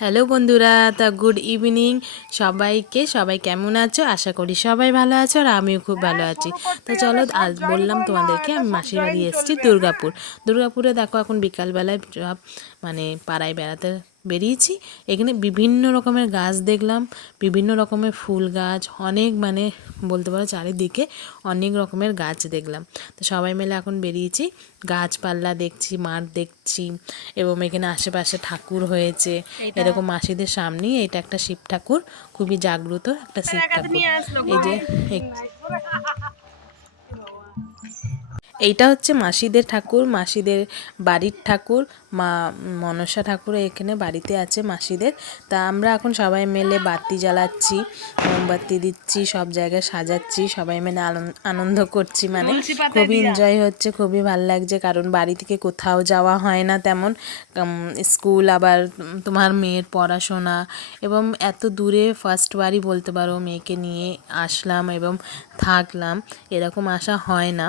Hello বন্ধুরা, তা good evening সবাইকে। সবাই কেমন আছো? আশা করি সবাই ভালো আছো আর আমিও খুব ভালো আছি। তো চলো, আজ বললাম তোমাদেরকে আমি মাসির বাড়ি এসেছি দুর্গাপুরে। দেখো এখন বিকালবেলায় সব পাড়ায় বেড়াতে বেরিয়েছি। এখানে বিভিন্ন রকমের গাছ দেখলাম, বিভিন্ন রকমের ফুল গাছ, অনেক বলতে পারো চারিদিকে অনেক রকমের গাছ দেখলাম। তো সবাই মিলে এখন বেরিয়েছি, গাছপালা দেখছি, মাঠ দেখছি, এবং এখানে আশেপাশে ঠাকুর হয়েছে। এরকম মাসিদের সামনেই এটা একটা শিব ঠাকুর, খুবই জাগ্রত একটা শিব ঠাকুর। এই যে এইটা হচ্ছে মাসিদের ঠাকুর, মাসিদের বাড়ির ঠাকুর, মা মনসা ঠাকুর এখানে বাড়িতে আছে মাসিদের। তা আমরা এখন সবাই মিলে বাতি জ্বালাচ্ছি, মোমবাতি দিচ্ছি, সব জায়গায় সাজাচ্ছি, সবাই মিলে আনন্দ করছি। খুবই এনজয় হচ্ছে, খুবই ভালো লাগছে, কারণ বাড়ি থেকে কোথাও যাওয়া হয় না তেমন। স্কুল, আবার তোমার মেয়ের পড়াশোনা, এবং এত দূরে ফার্স্টবারই বলতে পারো মেয়েকে নিয়ে আসলাম এবং থাকলাম, এরকম আসা হয় না।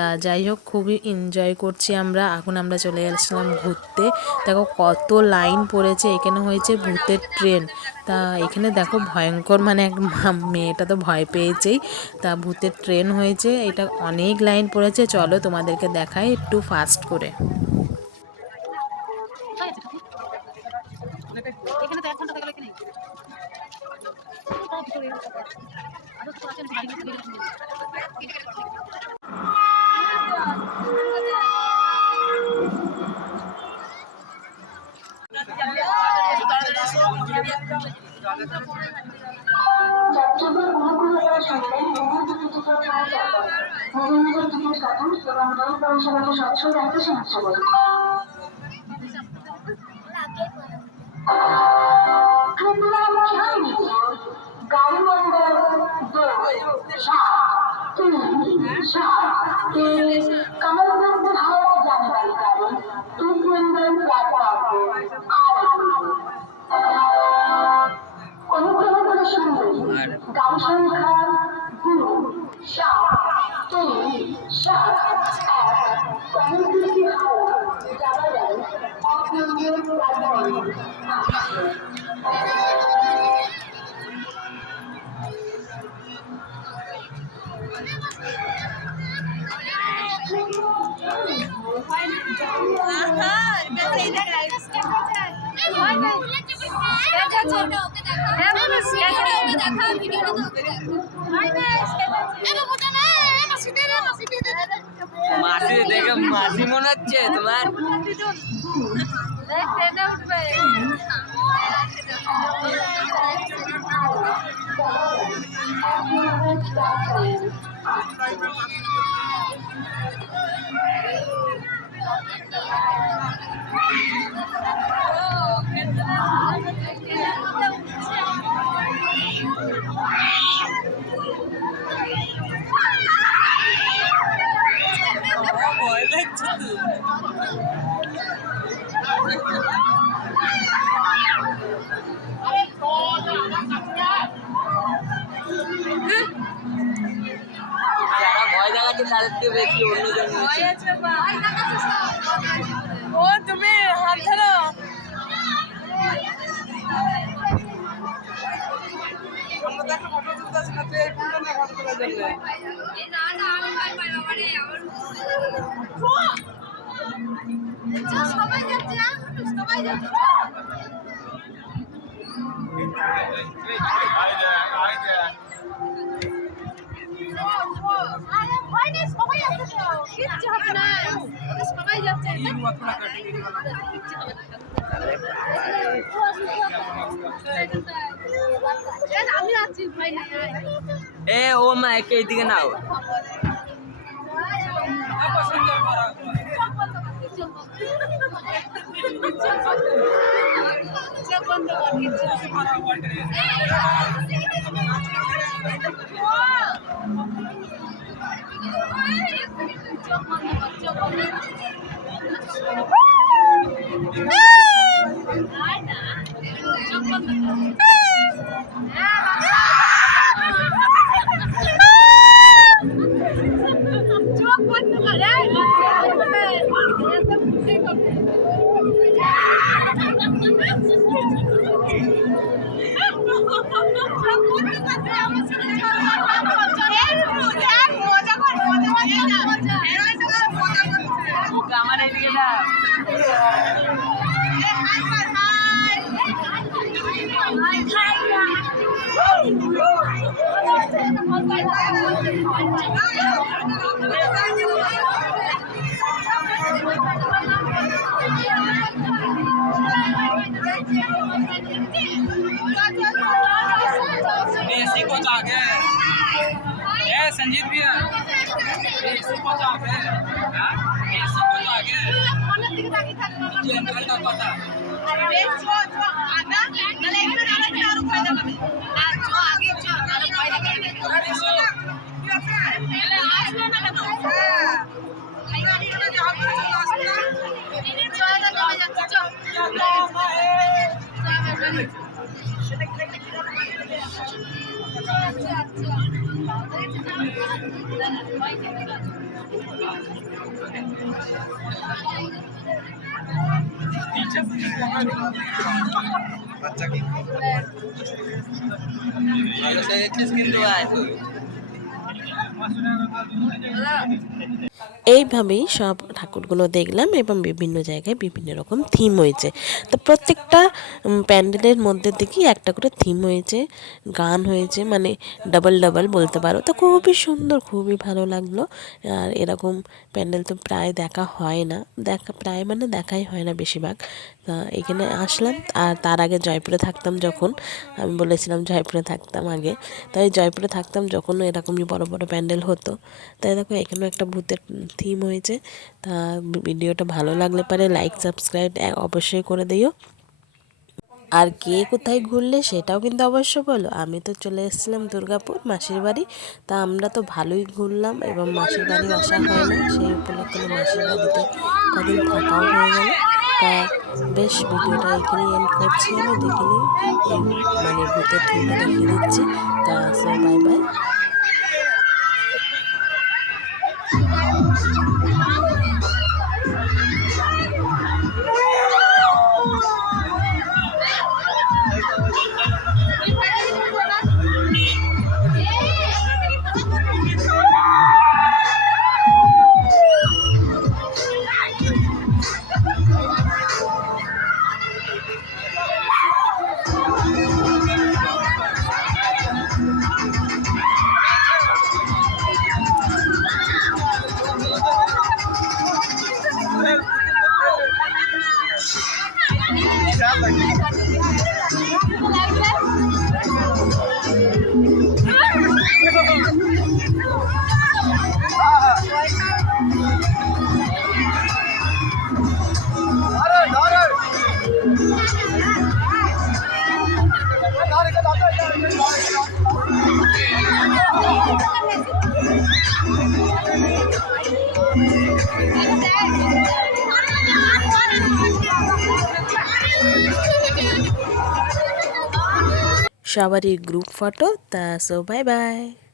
তা যাই হোক, খুবই এনজয় করছি আমরা। এখন আমরা চলে আসলাম ঘুরতে। দেখো কত লাইন পড়েছে, এখানে হয়েছে ভূতের ট্রেন। তা এখানে দেখো ভয়ঙ্কর, এক মেয়েটা তো ভয় পেয়েছেই। তা ভূতের ট্রেন হয়েছে, এটা অনেক লাইন পড়েছে। চলো তোমাদেরকে দেখাই একটু ফাস্ট করে। যাত্রীদের অনুকূলে করা সত্ত্বেও নির্ধারিত টিকিটের ছাড় চত্বর নিজের টিকিট কাটুন এবং রেল পরিষেবাকে স্বচ্ছ রাখতে সাহায্য করুন। कृपया ध्यान दीजिए, गाड़ी नंबर 2-7-3-7 के कमलगंज हावड़ा जाने वाली गाड़ी इस नंबर प्लेटफॉर्म पर आ रही है। অনুগ্রহ করে শুনুন, গাড়ি সংখ্যা 2-7-3-7 কমলগঞ্জ হাওড়া যাওয়া গাড়ি 1 নম্বর প্ল্যাটফর্মে আসছে। মাসি দেখে মাসি মনে হচ্ছে তোমার। যারা ভয় দেখাচ্ছে তাদের থেকে বেশি অন্যজন ও তুমি হাত ধরো। আমরা তো একটা ফটো তুলতে আসি না, তুই এই ফোনটা নিয়ে ফটো তোলার জন্য। সবাই যাচ্ছে, সবাই যাচ্ছে। সবাই যাচ্ছে, কিচ্ছু হবে না, সবাই যাচ্ছে। আমি আছি, ভাই না। এ ও মা একে এইদিকে নাও। চোখ বন্ধ করে एसी को जाके ए संजीत भी है एसी को जाके एसी को जाके जनरल का पता बच्चा की কিন্তু আছে এইভাবেই সব ঠাকুরগুলো দেখলাম এবং বিভিন্ন জায়গায় বিভিন্ন রকম থিম হয়েছে। তো প্রত্যেকটা প্যান্ডেলের মধ্যে দেখি একটা করে থিম হয়েছে, গান হয়েছে, মানে ডাবল ডাবল বলতে পারো। তো খুবই সুন্দর, খুবই ভালো লাগলো। আর এরকম প্যান্ডেল তো প্রায় দেখা হয় না, প্রায় মানে দেখাই হয় না বেশিরভাগ। তা এখানে আসলাম। আর তার আগে জয়পুরে থাকতাম যখন, আমি বলেছিলাম জয়পুরে থাকতাম আগে, তাই জয়পুরে থাকতাম যখন এরকমই বড় বড় প্যান্ডেল হতো। তাই দেখো এখানেও একটা ভূতের থিম হয়েছে। তা ভিডিওটা ভালো লাগলে পারে লাইক সাবস্ক্রাইব অবশ্যই করে দিও। আর কে কোথায় ঘুরলে সেটাও কিন্তু অবশ্য বলো। আমি তো চলে এসেছিলাম দুর্গাপুর মাসির বাড়ি। তা আমরা তো ভালোই ঘুরলাম এবং মাসির বাড়ি আসা হয় না, সেই উপলক্ষে মাসির বাড়িতে কদিন থাকাও হয়ে গেল। তা বেশ ভিডিওটা এখানেই এন্ড করছি আমি। দেখিনি এই মানে ভূতের থিমটা দেখিয়ে দিচ্ছি। তা বাই বাই। সবারই গ্রুপ ফটো। তা বাই বাই।